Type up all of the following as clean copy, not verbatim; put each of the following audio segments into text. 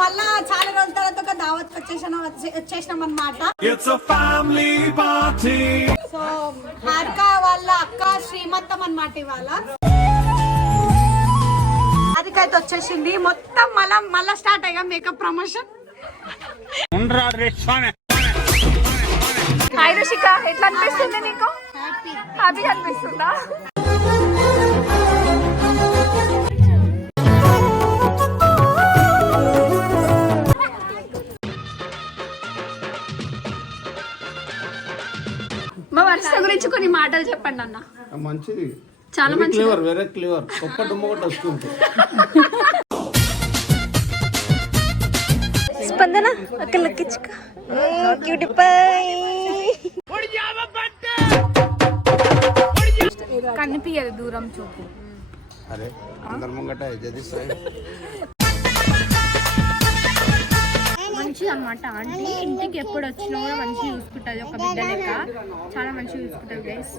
మళ్ళా చాలా రోజుల తర్వాత ఒక దావత్ వచ్చేసినాం అన్నమాట. సో హారిక వాళ్ళ అక్క శ్రీమంతం అన్నమాట ఇవాళ. హారికైతే వచ్చేసింది. మొత్తం మళ్ళా స్టార్ట్ అయ్యా మేకప్ ప్రమోషన్. హాయ్ రుషిక, ఎట్లా అనిపిస్తుంది నీకు? హ్యాపీ అనిపిస్తుందా? మా వర్ష గురించి కొన్ని మాటలు చెప్పండి అన్న. మంచిది, చాలా మంచిది, వెరీ క్లియర్. ఒక్కటి వస్తుంది. స్పందన ఒక లక్కించుక క్యూటీ పై కనిపించదు దూరం చూపు. అరే అందరి ముంగట మంచి అన్నమాట. అంటే ఇంటికి ఎప్పుడు వచ్చినా కూడా మంచిగా చూసుకుంటుంది, ఒక బిడ్డ లెక్క చాలా మంచిగా చూసుకుంటుంది గైస్.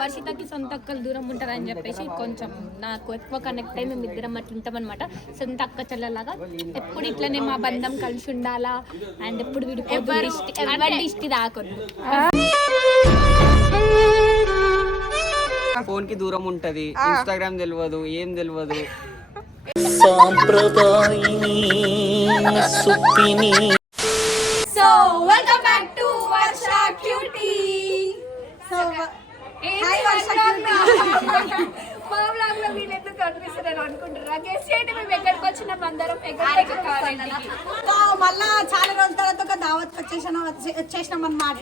వర్షితకి సొంత అక్కలు దూరం ఉంటారని చెప్పేసి కొంచెం నాకు ఎక్కువ కనెక్ట్ అయ్యి మేము ఇద్దరం అట్లా ఉంటాం అనమాట. సొంత అక్క చెల్లెలాగా ఎప్పుడు ఇట్లనే మా బంధం కలిసి ఉండాలా అండ్ ఎప్పుడు విడిపోయి ఇష్టి దాకొద్దు. ఫోన్ కి దూరం ఉంటది, ఇన్స్టాగ్రామ్ తెలియదు, ఏం తెలియదు. So welcome back to Varsha cutie. So hi Varsha cutie. మా బ్లాగ్ లో వీళ్ళు ఎందుకు కనిపిస్తున్నారు అనుకుంటున్నారా? గెస్ చేయండి, మేము ఎక్కడికి వచ్చినాం అందరం. సో మళ్ళా చాలా రోజుల తర్వాత ఒక దావత్ వచ్చేసినాం అన్నమాట.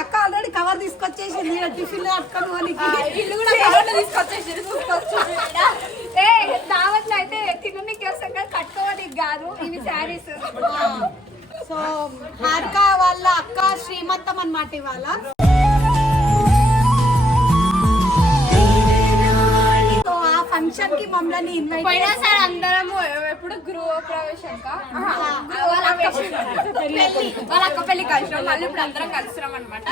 అక్క ఆల్రెడీ కవర్ తీసుకొచ్చేసింది టిఫిన్ అట్టుకొని ఇల్లు కూడా కవర్లో తీసుకొచ్చేసి దావత్లో అయితే తినడానికి వస్తాం కదా, కట్టుకోవడానికి కాదు. ఇవి శారీస్. సో హారిక వాళ్ళ అక్క శ్రీమంతం అన్నమాట ఇవాళ. సో ఆ ఫంక్షన్ కి మమ్మల్ని ఇన్వైట్ పోయినా సార్ అందరము ఎప్పుడు గృహ ప్రవేశం వాళ్ళ అక్క పెళ్లి కలిసినాం. మళ్ళీ ఇప్పుడు అందరం కలుస్తున్నాం అనమాట.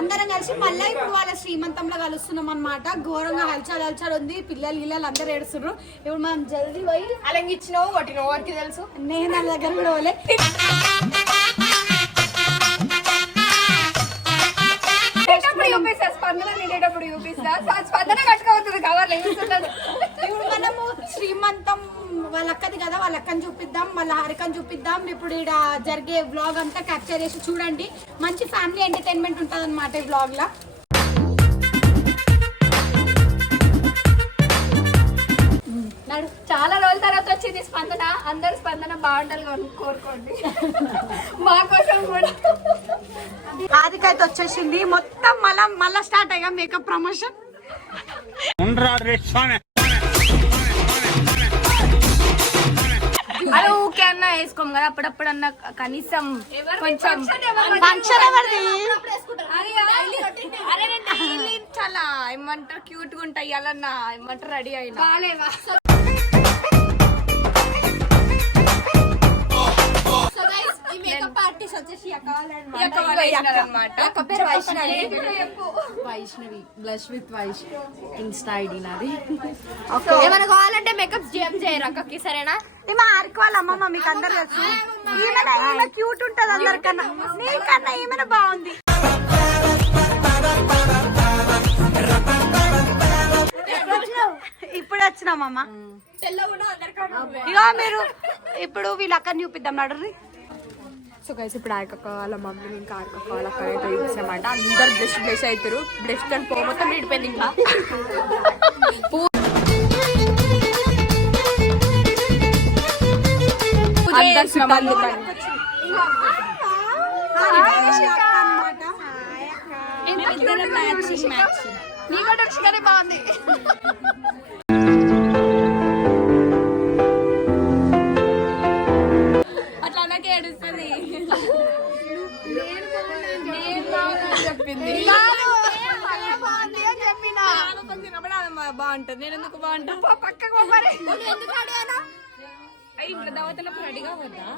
అందరం కలిసి మళ్ళీ ఇప్పుడు వాళ్ళ శ్రీమంతంలో కలుస్తున్నాం అన్నమాట. ఘోరంగా హల్చల్ ఉంది. పిల్లలు అందరు ఏడుస్తున్నారు. ఇప్పుడు మనం జల్దీ పోయి అలంగిచ్చినావు కొట్టినావు వారికి తెలుసు. నేను వాళ్ళ దగ్గర కూడా పోలే. స్పందన నిండేటప్పుడు చూపిస్తా. స్పందన కట్టుకోవద్దు కవర్లు చూస్తున్నాడు. ఇప్పుడు మనము శ్రీమంతం వాళ్ళ అక్కది కదా, వాళ్ళ అక్కని చూపిద్దాం, వాళ్ళ హారికని చూపిద్దాం. ఇప్పుడు ఇక్కడ జరిగే వ్లాగ్ అంతా క్యాప్చర్ చేసి చూడండి. మంచి ఫ్యామిలీ ఎంటర్టైన్మెంట్ ఉంటుంది అనమాట ఈ వ్లాగ్ లా. చాలా రోజుల తర్వాత వచ్చింది స్పందన. అందరు స్పందన బాగుండాలి కోరుకోండి మా కోసం కూడా. హారిక అయితే వచ్చేసింది. మొత్తం మళ్ళా స్టార్ట్ అయ్యా మేకప్ ప్రమోషన్. అరే ఊకే అన్న వేసుకోం కదా, అప్పుడప్పుడు అన్న కనీసం కొంచెం చాలా ఏమంటారు క్యూట్ గా ఉంటాయి. అలా ఏమంటారు రెడీ అయినా Vaishnavi blush with Vaishnavi Insta ID నాది. ఏమైనా కావాలంటే మేకప్ చేయరు అక్కకి, సరేనా? ఈమె హారిక వాళ్ళ అమ్మమ్మ, మీకు అందరు తెలుసు. ఈమె క్యూట్ ఉంటది అందరికన్నా. నీకన్నా ఈమె బాగుంది. ఇప్పుడు వచ్చినామమ్మ. ఇగో మీరు ఇప్పుడు వీళ్ళ అక్కని చూపిద్దాం నడుర్రి. సో గైస్ ఇప్పుడు ఆరకక్క వాళ్ళ మమ్మీ ఇంకా ఆరకక్క వాళ్ళ అక్క అయితే చూసామంట. అందరు బ్లష్ అవుతారు. బ్లష్ తో పో మొత్తం నిడిపోయింది. ఇంకా బాగుంది. అట్లా నాకు ఏడుస్తుంది. చెప్పింది బాగుంటది. నేను ఎందుకు బాగుంటా? పక్కకు ఇంట్లో దావతలకు రెడీగా వద్దా?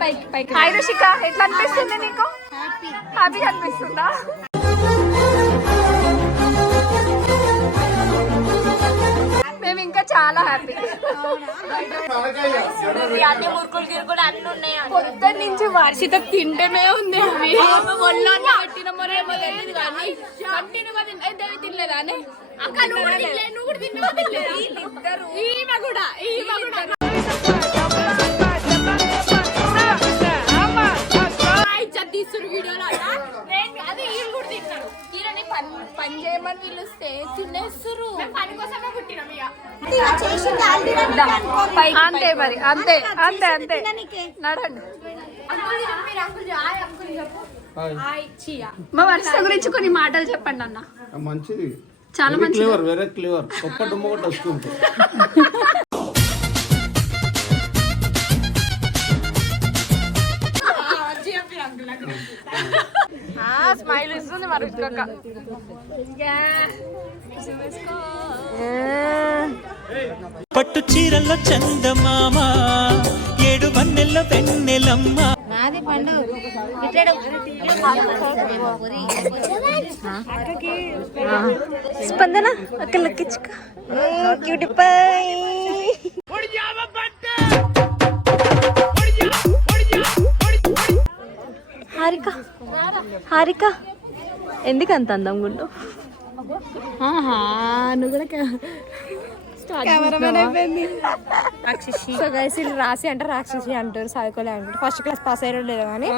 పైకి. హాయ్ రుషిక, ఎట్లా అనిపిస్తుంది నీకు? హ్యాపీ అనిపిస్తుందా? అన్ని మురుకులు గిరుకులు అన్ని ఉన్నాయి. పొద్దున్న నుంచి వర్షిత తింటేనే ఉంది అవి ఒళ్ళో పెట్టిన మరేమో తెలియదు కానీ కంటిన్యూగా తినలేదా అని అక్క నువ్వు కూడా తినలేదు, నువ్వు కూడా తినలేదా? ఈమె కూడా తీసుకుని వీడియోలో అదే వీళ్ళు కూడా తింటారు. వీళ్ళని పని చేయమని పిలుస్తే తినేస్తారు. పని కోసమే పుట్టినాం ఇక. అంతే మరి అంతే అంతే అంతే నడండి. మా వర్ష గురించి కొన్ని మాటలు చెప్పండి అన్న. మంచిది, చాలా మంచి క్లివర్, వెరీ క్లివర్. ఒక్క డుమ్మ కొట్ట వస్తుంది. స్మైల్ ఇస్తుంది మరి పట్టు చీరల్లో చందమామ, ఏడు వన్నెల్లో వెన్నెలమ్మ. స్పందన అక్క లెక్కించుకో క్యూటీ పై. హారిక హారిక ఎందుకు అంత అందంగా ఉండవు? నువ్వు కూడా సో గైస్ వీళ్ళు రాసి అంటే రాక్షసి అంటారు, చదువుకోలే అంటారు. ఫస్ట్ క్లాస్ పాస్ అయ్యారో లేదో కానీ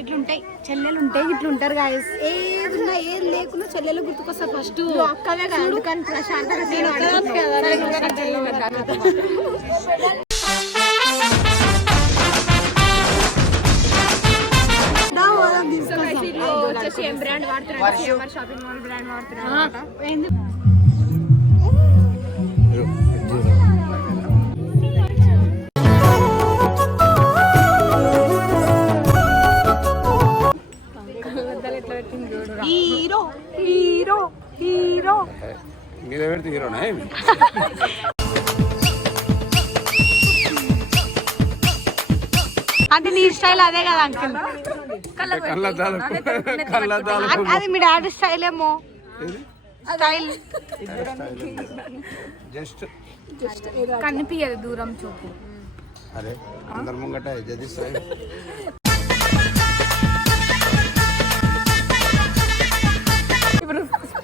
ఇట్లుంటాయి చెల్లెలు ఉంటాయి, ఇట్లుంటారు గాయస్. ఏదున్నా ఏది లేకున్నా చెల్లెలు గుర్తుకొస్తారు ఫస్ట్. అక్కవే కాదు కానీ ప్రశాంతంగా వచ్చేసి ఏం బ్రాండ్ వాడుతున్నారు? షాపింగ్ మాల్ బ్రాండ్ వాడుతున్నారు. హీరో హీరో హీరో మీద పెడితే హీరోనా? అంటే నీ స్టైల్ అదే కదా అంకుల్? అది మీ డాడీ స్టైల్ ఏమో. స్టైల్ జస్ట్ కనిపించదు దూరం చూపు. అరే అందరి ముంగట జది సైడ్.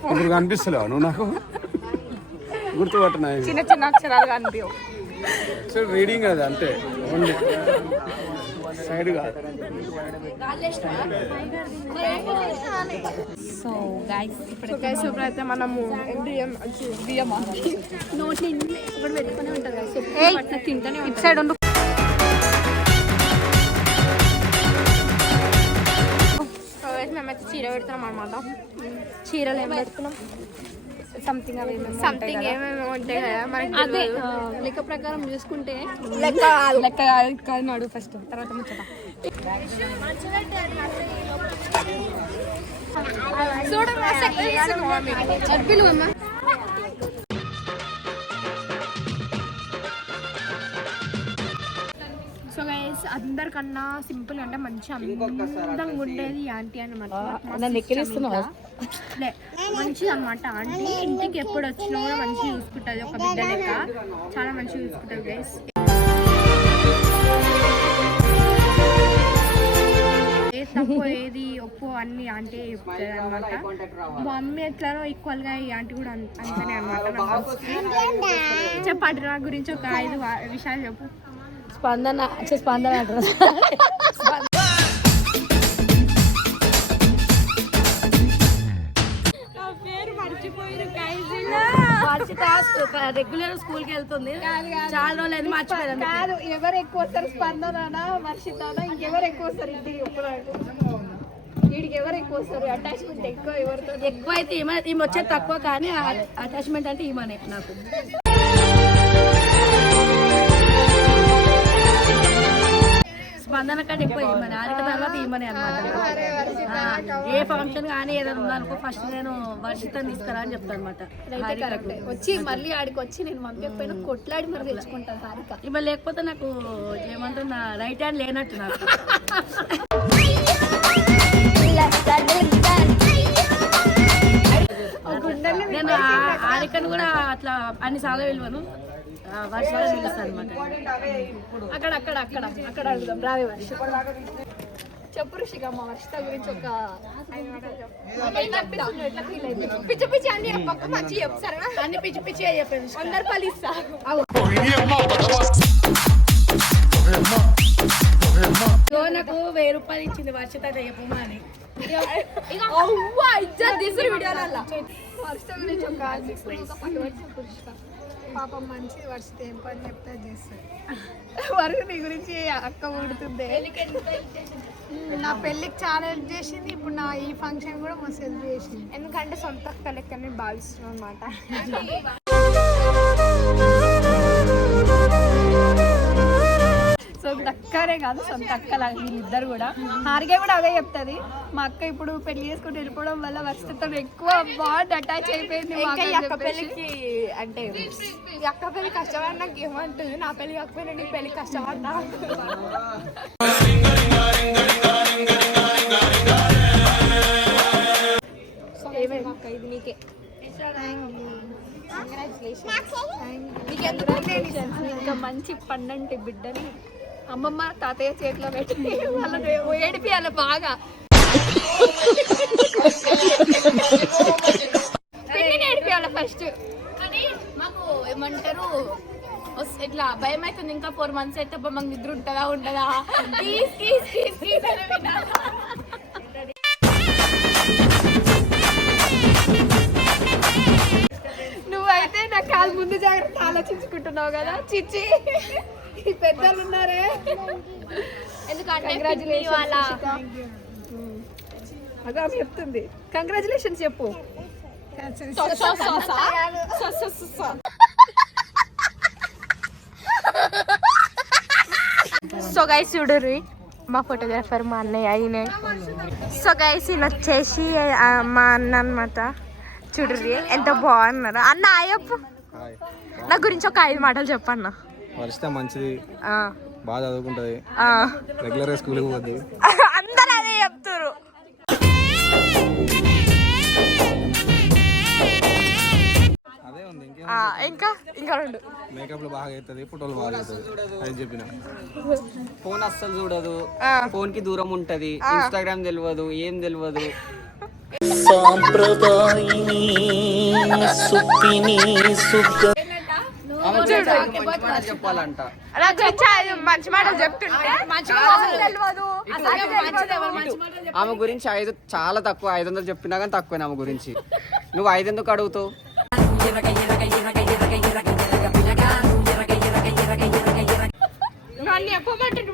ఇప్పుడు కనిపిస్తలేవా నువ్వు? నాకు గుర్తుపట్టినా చిన్న చిన్న అక్షరాలు కనిపించవు. రీడింగ్ అది అంతే, ఓన్లీ సైడ్ కాదు. సో గైస్ ఇప్పుడైతే మనము నోట్ ఇక్కడ పెట్టుకునే ఉంటుంది కదా, తింటూనే ఉంటుంది. సైడ్ ఉండు. మేమైతే చీర పెడుతున్నాం అనమాట. చీరలు ఏం పెట్టుకున్నాం? సంథింగ్ అవి సంథింగ్ ఏమేమి ఉంటాయి కదా మనకి. అదే లెక్క ప్రకారం చూసుకుంటే లెక్క కాదు నాడు ఫస్ట్, తర్వాత ముచ్చట. సో గైస్ అందరికన్నా సింపుల్ అంటే మంచి అందంగా ఉండేది ఆంటీ అనమాట. మంచిది అనమాట ఆంటీ. ఇంటికి ఎప్పుడు వచ్చినా కూడా మంచిగా చూసుకుంటుంది, ఒక బిడ్డ లెక్క చాలా మంచిగా చూసుకుంటుంది గైస్. ఏ తప్పు ఏది ఒప్పు అన్ని ఆంటీ చెప్తుంది అనమాట. మా మమ్మీ ఎట్లానో ఈక్వల్ గా ఈ ఆంటీ కూడా అంతనే అనమాట. చెప్పండి నా గురించి ఒక 5 విషయాలు చెప్పు. స్పందన అంటారు. రెగ్యులర్ స్కూల్ కి వెళ్తుంది, చాలా రోజులు అది మర్చిపోయింది. కాదు, ఎవరు ఎక్కువ వస్తారు? స్పందన, వర్షితానా, ఇంకెవరు ఎక్కువ వస్తారు ఇంటికి? వీడికి ఎవరు ఎక్కువ వస్తారు? అటాచ్మెంట్ ఎక్కువ ఎవరితో? ఎక్కువ అయితే ఈమె వచ్చేది తక్కువ, కానీ అటాచ్మెంట్ అంటే ఈమెనే నాకు. స్పందన కంటే ఎక్కువ ఈమెనే, ఆరిక తర్వాత ఈమెనే అనమాట. ఏ ఫంక్షన్ కానీ ఏదైనా ఉందనుకో ఫస్ట్ నేను వర్షితని తీసుకురా అని చెప్తాను అనమాట. వచ్చి మళ్ళీ ఆడికి వచ్చి నేను పంపించకపోయినా కొట్లాడి మరి తెచ్చుకుంటాను హారిక. ఇవాళ లేకపోతే నాకు ఏమంటున్నా రైట్ హ్యాండ్ లేనట్టు నాకు. నేను హారికను కూడా అట్లా అన్నిసార్లు విలువను వర్షాలు పిలుస్తాను అనమాట. అక్కడ అక్కడ అక్కడ అక్కడ అడుగుదాం రావే వర్ష. చెప్పు ఋషిక మా వర్షిత గురించి ఒక పిచ్చి పిచ్చి అన్ని పక్క మంచి చెప్పు సరేనా? అన్ని పిచ్చి పిచ్చి చెప్పాను. 100 రూపాయలు ఇస్తా. నాకు 1000 రూపాయలు ఇచ్చింది వర్షిత చెప్పమా అని. ఇజ్జత్ తీసుకుని వీడియోలలో వర్షిత గురించి ఒక 6 వర్డ్ చెప్పు ఋషిక. పాపం మంచి వర్షిత ఏం పని చెప్తా చేస్తాడు. వరకు నీ గురించి అక్క ఊడుతుంది. నా పెళ్ళికి చాలా హెల్ప్ చేసింది. ఇప్పుడు నా ఈ ఫంక్షన్ కూడా మస్తు హెల్ప్ చేసింది. ఎందుకంటే సొంత అక్క లెక్కనే భావిస్తున్నాం అనమాట. సో అక్కనే కాదు సొంత అక్కలా వీళ్ళిద్దరు కూడా. హారిక కూడా అదే చెప్తుంది. మా అక్క ఇప్పుడు పెళ్లి చేసుకుంటూ వెళ్ళిపోవడం వల్ల వర్షితతో ఎక్కువ బాండ్ అటాచ్ అయిపోయింది. అక్క పెళ్లికి అంటే ఈ అక్క పెళ్లి కష్టపడి నాకు ఏమంటుంది, నా పెళ్లి కాకపోయినా నీ పెళ్లి కష్టపడ్డా. ఇది నీకే. ఇంకా మంచి పండంటి బిడ్డని అమ్మమ్మ తాతయ్య చేతిలో పెట్టి వాళ్ళని ఏడిపియాలి బాగా. ఏడిపియాలి ఫస్ట్. కానీ మాకు ఏమంటారు ఇట్లా భయం అవుతుంది. ఇంకా 4 months అయితే మాకు నిద్ర ఉంటుందా ఉండదా. నువ్వైతే నా కాలు ముందు జాగ్రత్త ఆలోచించుకుంటున్నావు కదా చిచ్చి. ఈ పెద్దలు ఉన్నారే ఎందుకంటే అగా చెప్తుంది. కంగ్రాచులేషన్స్ చెప్పు. సో గైస్ చూడరు మా ఫోటోగ్రాఫర్ మా అన్నయ్య అయిన. సో గైస్ ఈయన వచ్చేసి మా అన్న అనమాట. చూడరు ఎంత బాగున్నారు అన్న. అయ్యప్పు నా గురించి ఒక 5 మాటలు చెప్పన్న. వర్షిత మంచిది, బాగా చదువుకుంటది, రెగ్యులర్ గా స్కూల్కి పోద్ది. అందరూ అదే చెప్తారు. అదే ఉంది. ఇంకా 2 మేకప్ లో బాగా అవుతుంది, ఫోటోలు బాగా అవుతుంది. అది చెప్పిన. ఫోన్ అస్సలు చూడదు, ఫోన్ కి దూరం ఉంటది, ఇన్స్టాగ్రామ్ తెలియదు, ఏం తెలియదు. సాంప్రదాయిని సుప్పిని సుగ్గ చెప్పాలంట. మంచి మాటలు చెప్తుంటే ఆమె గురించి చాలా తక్కువ. 500 చెప్పినా కానీ తక్కువ ఆమె గురించి. నువ్వు 5 ఎందుకు అడుగుతావు?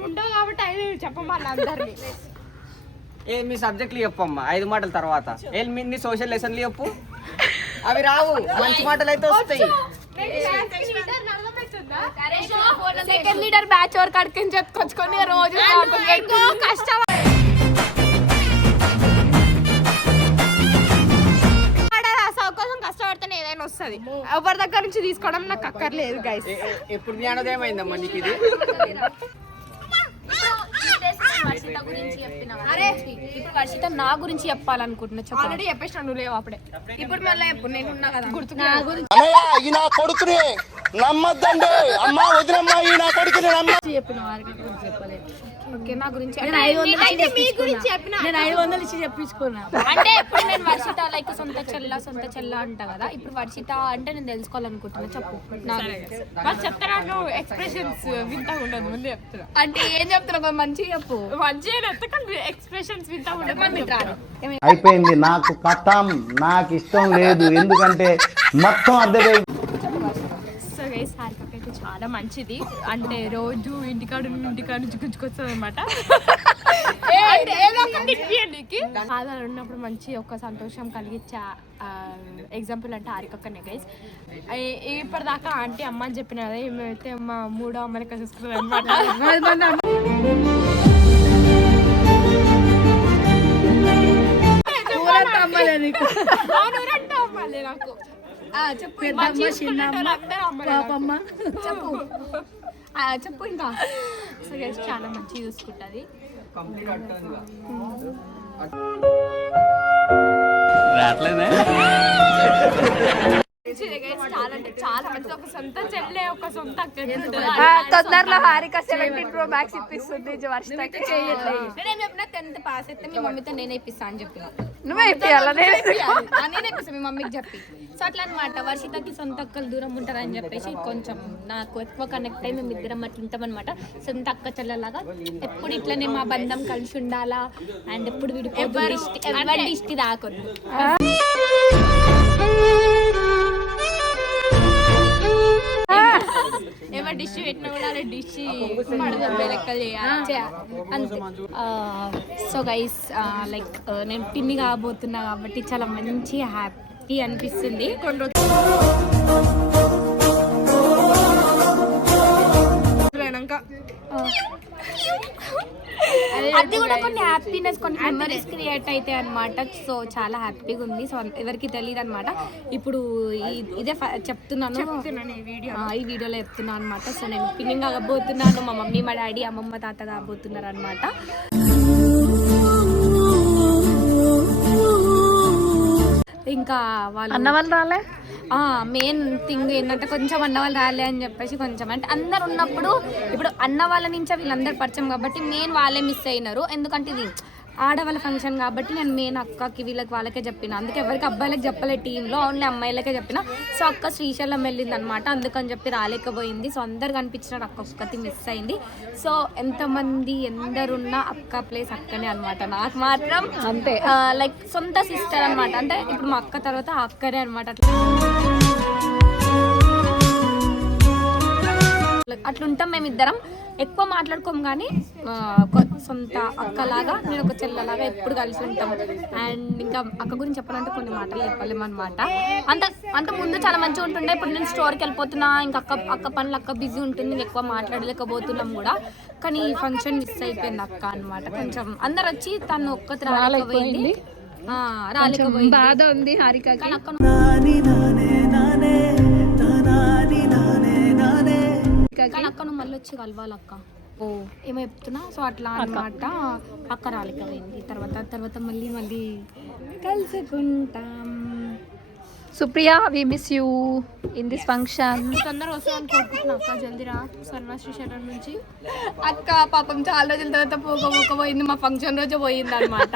ఉండవు కాబట్టి 5 చెప్పమని అందరినీ. మీ సబ్జెక్టులు చెప్పమ్మా 5 మాటల తర్వాత. నీ సోషల్ లెసన్లు చెప్పు, అవి రావు. మంచి మాటలు అయితే వస్తాయి. సెకండ్ లీడర్ బ్యాచ్ వరకు అడిగిన చెప్పుకొచ్చుకొని రోజు కష్టం. కోసం కష్టపడితేనే ఏదైనా వస్తుంది. ఎవరి దగ్గర నుంచి తీసుకోవడం నాకు అక్కర్లేదు గైస్. ఎప్పుడు జ్ఞానోదయం అయిందమ్మా నీకు ఇది? ఇప్పుడు వర్షిత నా గురించి చెప్పాలనుకుంటున్నా. ఆల్రెడీ చెప్పేసిన నువ్వు లేవు అప్పుడే. ఇప్పుడు మళ్ళీ ఎప్పుడు నేను ఉన్నా కదా గుర్తు చెప్పిన వారికి గురించి చెప్పలేదు. ఓకే నా గురించి నేను 500 ఇచ్చి చెప్పించుకున్నా. అంటే ఇప్పుడు నేను వర్షిత లైక్ సొంత చెల్ల అంట కదా. ఇప్పుడు వర్షిత అంటే నేను తెలుసుకోవాలనుకుంటున్నా. చెప్పు. నాకు చెప్తాను. ఎక్స్ప్రెషన్స్ వింతా ఉండదు ముందు చెప్తున్నా. అంటే ఏం చెప్తున్నా మంచిగా చెప్పు. మంచిగా ఎక్స్ప్రెషన్స్ వింతా ఉండదు. అయిపోయింది నాకు కథం. నాకు ఇష్టం లేదు, ఎందుకంటే మొత్తం అర్థమైంది. సో గైస్ హారిక అయితే చాలా మంచిది. అంటే రోజు ఇంటికాడ నుంచి గుంజుకొస్తుంది అనమాట. ఆధార్ ఉన్నప్పుడు మంచి ఒక సంతోషం కలిగించే ఎగ్జాంపుల్ అంటే హారికనే గైస్. ఇప్పటిదాకా ఆంటీ అమ్మ అని చెప్పిన కదా, ఏమైతే మా 3వ అమ్మని చూసుకున్నది అనమాట. ఊరంతా అమ్మాలే నీకు. ఊరంటే అమ్మాలి నాకు. చెప్పు పెద్దమ్మ, చిన్నమ్మ, పాపమ్మ. చెప్పు చెప్పు ఇంకా. సో గైస్ చాలా మంచిగా చూసుకుంటుంది. చాలా అంటే చాలా మంచిది. ఒక సొంత చెల్లె, ఒక సొంత అక్క. తొందరలో హారిక 17 Pro Max ఇప్పిస్తుంది వర్షితకి. నేనేం చెప్పినా 10th పాస్ అయితే మీ మమ్మీతో నేనే ఇప్పిస్తా అని చెప్పిన. నువ్వే ఇప్పియాలా? నేనే ఇప్పిస్తాను మీ మమ్మీకి చెప్పి. సో అట్లా అనమాట. వర్షితకి సొంత అక్కలు దూరం ఉంటారని చెప్పేసి కొంచెం నాకు ఎక్కువ కనెక్ట్ అయ్యి మేము ఇద్దరం అట్లా ఉంటాం అనమాట. సొంత అక్క చెల్లెలాగా ఎప్పుడు ఇట్లనే మా బంధం కలిసి ఉండాలా అండ్ ఎప్పుడు ఎవరి దిష్టి రాకూడదు. ఎవరు డిష్ పెట్టినా కూడా అలా డిష్ లెక్కలు చేయాలి అంతే. సో గైస్ లైక్ నేను పిన్ని కాబోతున్నా కాబట్టి చాలా మంచి హ్యాపీ అనిపిస్తుంది. అది కూడా కొన్ని హ్యాపీనెస్, కొన్ని మెమరీస్ క్రియేట్ అవుతాయి అనమాట. సో చాలా హ్యాపీగా ఉంది. సో ఎవరికి తెలియదు అనమాట. ఇప్పుడు ఇదే చెప్తున్నాను ఈ వీడియోలో చెప్తున్నాను అనమాట. సో నేను పిన్నింగ్ కాబోతున్నాను. మా మమ్మీ, మా డాడీ, అమ్మమ్మ, తాత కాబోతున్నారు అనమాట. ఇంకా అన్న వాళ్ళు రాలే. మెయిన్ థింగ్ ఏంటంటే కొంచెం అన్న వాళ్ళు రాలే అని చెప్పేసి కొంచెం అంటే అందరు ఉన్నప్పుడు ఇప్పుడు అన్న వాళ్ళ నుంచే వీళ్ళందరూ పరిచయం కాబట్టి మెయిన్ వాళ్ళే మిస్ అయినారు. ఎందుకంటే ఇది ఆడవాళ్ళ ఫంక్షన్ కాబట్టి నేను మెయిన్ అక్కకి వాళ్ళకే చెప్పిన. అందుకే ఎవరికి అబ్బాయిలకు చెప్పలే టీంలో, ఓన్లీ అమ్మాయిలకే చెప్పిన. సో అక్క శ్రీశైలం వెళ్ళింది అనమాట, అందుకని చెప్పి రాలేకపోయింది. సో అందరు కనిపించినారు, అక్క ఒక్కతి మిస్ అయింది. సో ఎంతమంది ఎందరున్నా అక్క ప్లేస్ అక్కనే అనమాట. నాకు మాత్రం అంతే లైక్ సొంత సిస్టర్ అనమాట. అంటే ఇప్పుడు మా అక్క తర్వాత ఆ అక్కనే అనమాట. అట్లుంటాం మేమిద్దరం. ఎక్కువ మాట్లాడుకోము కానీ సొంత అక్కలాగా నేను ఒక చెల్లలాగా ఎప్పుడు కలిసి ఉంటాం. అండ్ ఇంకా అక్క గురించి చెప్పాలంటే కొన్ని మాటలు చెప్పలేము అనమాట. అంత ముందు చాలా మంచిగా ఉంటుండే. ఇప్పుడు నేను స్టోర్కి వెళ్ళిపోతున్నా, ఇంకా అక్క పనులు అక్క బిజీ ఉంటుంది, నేను ఎక్కువ మాట్లాడలేకపోతున్నాం కూడా. కానీ ఈ ఫంక్షన్ మిస్ అయిపోయింది అక్క అనమాట. కొంచెం అందరు వచ్చి తను ఒక్కటి రాలేకపోయింది. బాధ ఉంది హారికకి. కానీ అక్క నువ్వు మళ్ళీ వచ్చి కలవాలి అక్క. ఏమో చెప్తున్నా. సో అట్లా అనమాట. అక్క రాలేకపోయింది. తర్వాత మళ్ళీ కలుసుకుంటాం. Supriya, we miss you in this function. తొందరగా వస్తామని కోరుకుంటున్నా అక్క. జల్దీరా శ్రీశైలం నుంచి. అక్క పాపం చాలా రోజుల తర్వాత పోకపోయింది. మా ఫంక్షన్ రోజు పోయింది అనమాట.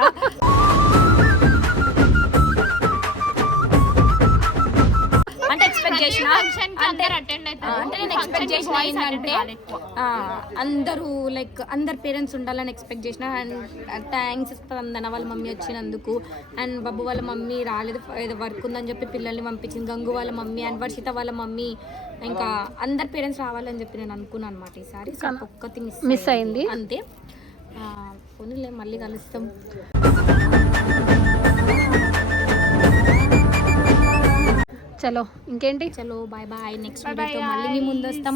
అంటే ఎక్స్పెక్ట్ చేసిన అంటే నేను ఎక్స్పెక్ట్ చేసిన ఏంటంటే అందరూ లైక్ అందరు పేరెంట్స్ ఉండాలని ఎక్స్పెక్ట్ చేసిన. అండ్ థ్యాంక్స్ స్పందన వాళ్ళ మమ్మీ వచ్చినందుకు. అండ్ బాబు వాళ్ళ మమ్మీ రాలేదు, ఏదో వర్క్ ఉందని చెప్పి పిల్లల్ని పంపించింది. గంగు వాళ్ళ మమ్మీ అండ్ వర్షిత వాళ్ళ మమ్మీ, ఇంకా అందరు పేరెంట్స్ రావాలని చెప్పి నేను అనుకున్నాను అనమాట. ఈసారి ఒక్కటి మిస్ అయింది అంతే. పోనీలే మళ్ళీ కలుస్తాం. చలో ఇంకేంటి, చలో బాయ్ బాయ్. నెక్స్ట్ వీడియోతో మళ్ళీ మీ ముందు వస్తాం.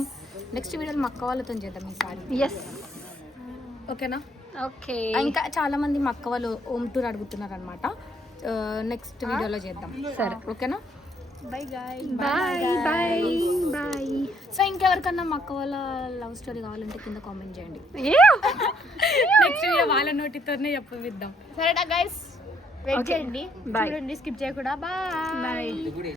నెక్స్ట్ వీడియోలో మా అక్క వాళ్ళతో చేద్దాం ఈసారి. ఎస్ ఓకేనా? ఓకే. ఇంకా చాలా మంది మా అక్క వాళ్ళు హోమ్ టూర్ అడుగుతున్నారు అనమాట. నెక్స్ట్ వీడియోలో చేద్దాం. సరే ఓకేనా? Bye bye bye. సో ఇంకెవరికన్నా మా అక్క వాళ్ళ లవ్ స్టోరీ కావాలంటే కింద కామెంట్ చేయండి. నెక్స్ట్ వీడియో వాళ్ళ నోటితోనే చెప్పిద్దాం. సరేనా గైస్? వెయిట్ చేయండి, చూడండి, స్కిప్ చేయకుండా. బాయ్.